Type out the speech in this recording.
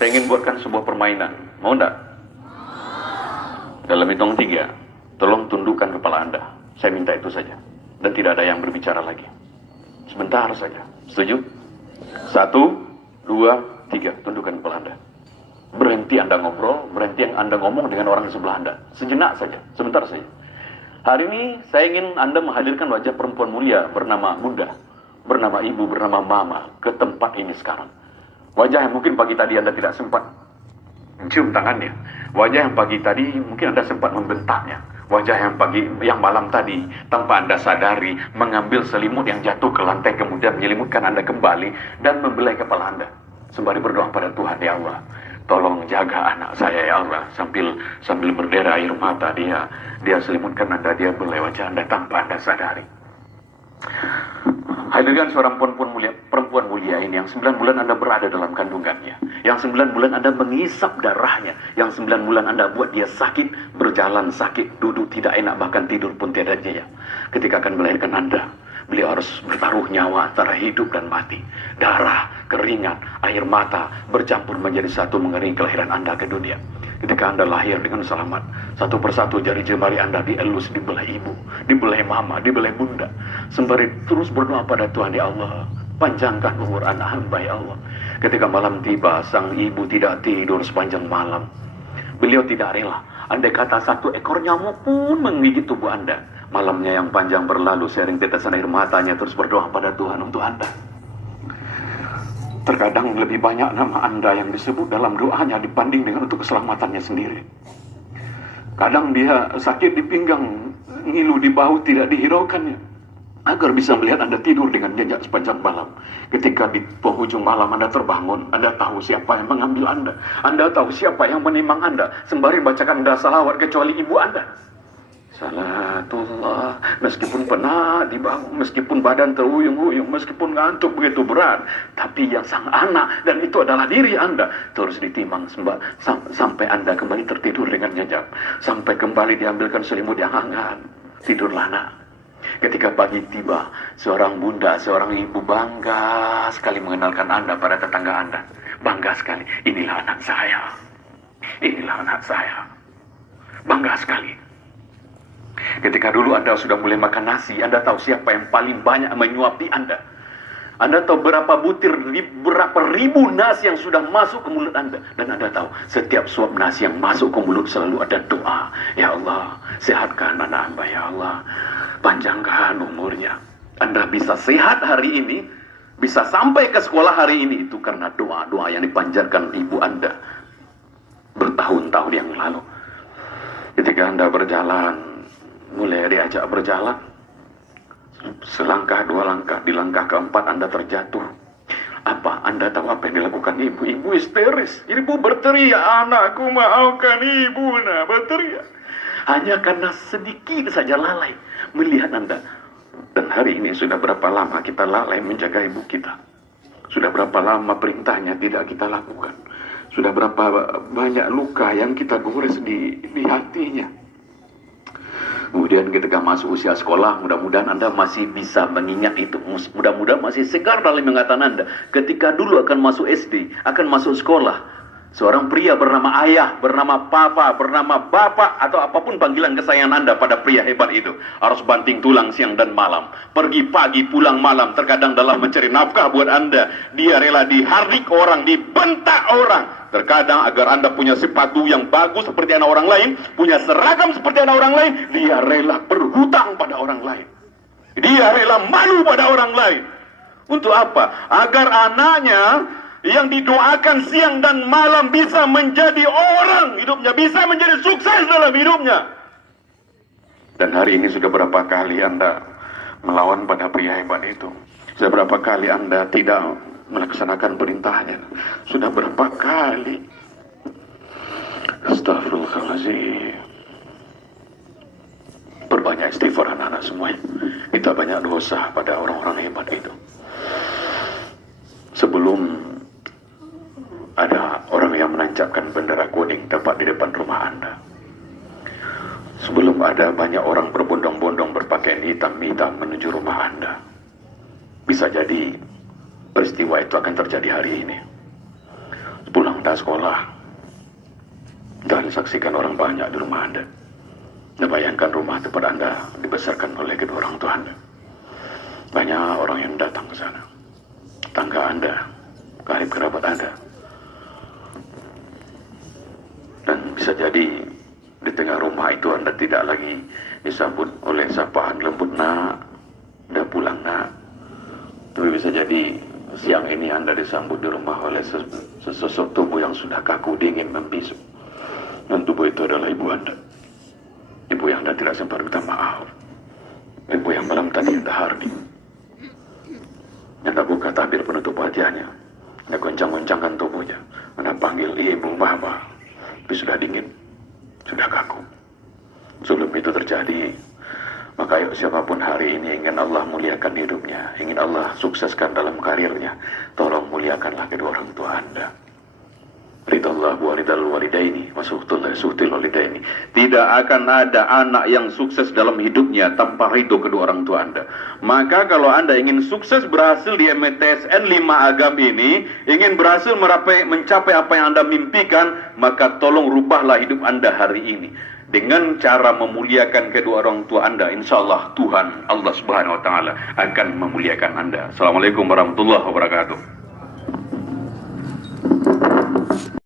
Saya ingin buatkan sebuah permainan. Mau enggak? Dalam hitung 3, tolong tundukkan kepala Anda. Saya minta itu saja. Dan tidak ada yang berbicara lagi. Sebentar saja. Setuju? 1, 2, 3. Tundukkan kepala Anda. Berhenti Anda ngobrol, berhenti Anda ngomong dengan orang di sebelah Anda. Sejenak saja, sebentar saja. Hari ini saya ingin Anda menghadirkan wajah perempuan mulia bernama Bunda, bernama Ibu, bernama Mama ke tempat ini sekarang. Wajah yang mungkin pagi tadi Anda tidak sempat mencium tangannya. Wajah yang pagi tadi mungkin Anda sempat membentaknya. Wajah yang malam tadi tanpa Anda sadari mengambil selimut yang jatuh ke lantai kemudian menyelimutkan Anda kembali dan membelai kepala Anda. Sembari berdoa pada Tuhan, ya Allah, tolong jaga anak saya ya Allah. Sambil berdera air mata dia selimutkan Anda, dia belai wajah Anda tanpa Anda sadari. Hadirkan seorang perempuan mulia ini yang 9 bulan Anda berada dalam kandungannya, yang 9 bulan Anda mengisap darahnya, yang 9 bulan Anda buat dia sakit, berjalan sakit, duduk tidak enak, bahkan tidur pun tiada jaya. Ketika akan melahirkan Anda, beliau harus bertaruh nyawa antara hidup dan mati. Darah, keringat, air mata bercampur menjadi satu mengeringi kelahiran Anda ke dunia. Ketika Anda lahir dengan selamat, satu persatu jari jemari Anda dielus, dibelai ibu, dibelai mama, dibelai bunda. Sembari terus berdoa pada Tuhan, ya Allah, panjangkan umur anak hamba ya Allah. Ketika malam tiba, sang ibu tidak tidur sepanjang malam. Beliau tidak rela. Andai kata 1 ekor nyamuk pun menggigit tubuh Anda. Malamnya yang panjang berlalu, sering tetesan air matanya terus berdoa pada Tuhan untuk Anda. Terkadang lebih banyak nama Anda yang disebut dalam doanya dibanding dengan untuk keselamatannya sendiri. Kadang dia sakit di pinggang, ngilu di bahu tidak dihiraukannya, agar bisa melihat Anda tidur dengan nyenyak sepanjang malam. Ketika di penghujung malam Anda terbangun, Anda tahu siapa yang mengambil Anda. Anda tahu siapa yang menimang Anda, sembari bacakan Anda salawat kecuali ibu Anda. Salatullah, meskipun penat dibangun, meskipun badan teruyung-uyung, meskipun ngantuk begitu berat, tapi yang sang anak, dan itu adalah diri Anda, terus ditimang sampai Anda kembali tertidur dengan nyenyak, sampai kembali diambilkan selimut yang hangat. Tidurlah nak. Ketika pagi tiba, seorang bunda, seorang ibu bangga sekali mengenalkan Anda pada tetangga Anda. Bangga sekali, inilah anak saya, inilah anak saya. Bangga sekali. Ketika dulu Anda sudah mulai makan nasi, Anda tahu siapa yang paling banyak menyuapi Anda. Anda tahu berapa ribu nasi yang sudah masuk ke mulut Anda. Dan Anda tahu setiap suap nasi yang masuk ke mulut selalu ada doa. Ya Allah, sehatkan anak hamba ya Allah, panjangkan umurnya. Anda bisa sehat hari ini, bisa sampai ke sekolah hari ini, itu karena doa-doa yang dipanjatkan ibu Anda bertahun-tahun yang lalu. Ketika Anda berjalan, mulai diajak berjalan, selangkah, 2 langkah, di langkah keempat Anda terjatuh. Apa? Anda tahu apa yang dilakukan ibu? Ibu histeris. Ibu berteriak, anakku maafkan ibu, nah berteriak. Hanya karena sedikit saja lalai melihat Anda. Dan hari ini sudah berapa lama kita lalai menjaga ibu kita? Sudah berapa lama perintahnya tidak kita lakukan? Sudah berapa banyak luka yang kita gores di hatinya? Kemudian ketika masuk usia sekolah, mudah-mudahan Anda masih bisa mengingat itu. Mudah-mudahan masih segar dalam ingatan Anda. Ketika dulu akan masuk SD, akan masuk sekolah, seorang pria bernama ayah, bernama papa, bernama bapak, atau apapun panggilan kesayangan Anda pada pria hebat itu, harus banting tulang siang dan malam, pergi pagi pulang malam. Terkadang dalam mencari nafkah buat Anda, dia rela dihardik orang, dibentak orang. Terkadang agar Anda punya sepatu yang bagus seperti anak orang lain, punya seragam seperti anak orang lain, dia rela berhutang pada orang lain. Dia rela malu pada orang lain. Untuk apa? Agar anaknya yang didoakan siang dan malam bisa menjadi orang hidupnya, bisa menjadi sukses dalam hidupnya. Dan hari ini sudah berapa kali Anda melawan pada pria hebat itu? Sudah berapa kali Anda tidak melaksanakan perintahnya? Sudah berapa kali? Astagfirullahaladzim. Perbanyak istighfar anak-anak semuanya. Kita banyak dosa pada orang-orang hebat itu. Sebelum ada orang yang menancapkan bendera kuning tepat di depan rumah Anda, sebelum ada banyak orang berbondong-bondong berpakaian hitam-hitam menuju rumah Anda, bisa jadi peristiwa itu akan terjadi hari ini. Pulang Anda sekolah dan disaksikan orang banyak di rumah Anda. Anda bayangkan rumah tempat Anda dibesarkan oleh kedua orang tua Anda. Banyak orang yang datang ke sana. Tangga Anda, karib kerabat Anda. Dan bisa jadi di tengah rumah itu Anda tidak lagi disambut oleh sapaan lembut, nak, udah pulang nak. Tapi bisa jadi siang ini Anda disambut di rumah oleh sesosok tubuh yang sudah kaku, dingin, membisu. Dan tubuh itu adalah ibu Anda. Ibu yang Anda tidak sempat minta maaf. Ibu yang malam tadi Anda hardi. Anda buka tabir penutup wajahnya. Anda goncang-goncangkan tubuhnya. Anda panggil ibu, mama. Tapi sudah dingin, sudah kaku. Sebelum itu terjadi, maka yuk siapapun hari ini ingin Allah muliakan hidupnya, ingin Allah sukseskan dalam karirnya, tolong muliakanlah kedua orang tua Anda. Ridallah wa ridal walidaini wa suhtul walidaini. Tidak akan ada anak yang sukses dalam hidupnya tanpa ridho kedua orang tua Anda. Maka kalau Anda ingin sukses berhasil di MTSN 5 Agam ini, ingin berhasil mencapai apa yang Anda mimpikan, maka tolong rubahlah hidup Anda hari ini dengan cara memuliakan kedua orang tua Anda. Insya Allah Tuhan Allah Subhanahu Wa Taala akan memuliakan Anda. Assalamualaikum warahmatullahi wabarakatuh.